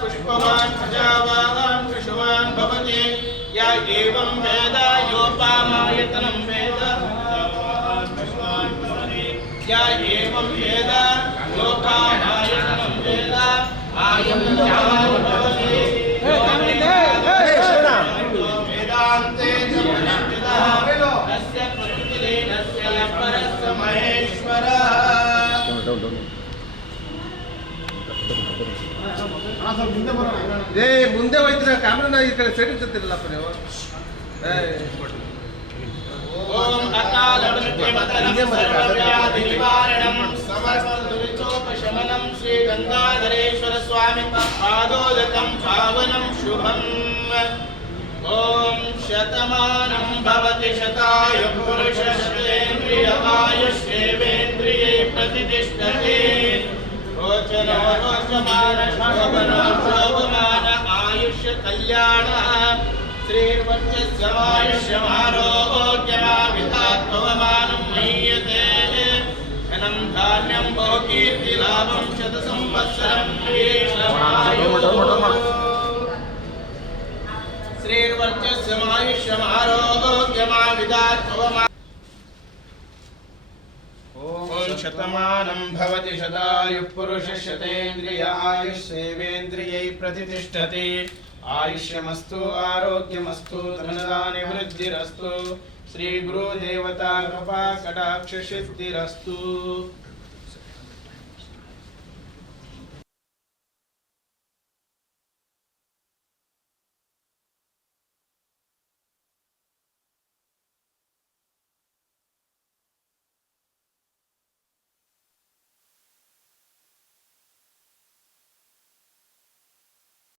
पुष्पवान् प्रजावान् कृषवान् भवति। या एवं वेद योपामायतनं वेद। या एवं वेद योपामायतनं वेद। आयं भवति। वेदान्ते तस्य प्रतिदिनस्य परस्य महेश्वरः। ಏ ಮುಂದೆ ಹೋಯ್ತೀರ ಕ್ಯಾಮ್ರಾ ಈ ಕಡೆ ಸೈಡ್ ಇರ್ತಿರಲ್ಲಪ್ಪ ನೀವು ಏ ॐ अकालमृत्युमतनं सर्वव्याधिनिवारणं समर्पदुरितोपशमनं श्रीगङ्गाधरेश्वर स्वामि पादोदकं पावनं शुभम् ॐ शतमानं भवति शताय पुरुषशतेन्द्रियवायुष्येवेन्द्रिये प्रतिष्ठते रोचनो रोचमान शोभनो शोभमान आयुष्य कल्याणः श्रीर्वर्चस्यमायुष्यमारोग्यमाविधात्मवमानं मह्यते धनं धान्यं बहुकीर्तिलाभं शतसंवत्सरं श्रीर्वर्चस्यमायुष्यमारोग्यमाविधात्मवमा ॐ शतमानं भवति शतायुः पुरुषः शतेन्द्रिय आयुष्येवेन्द्रियै प्रतिष्ठति आयुष्यमस्तु आरोग्यमस्तु धनदानि वृद्धिरस्तु श्रीगुरुदेवता कृपा कटाक्षसिद्धिरस्तु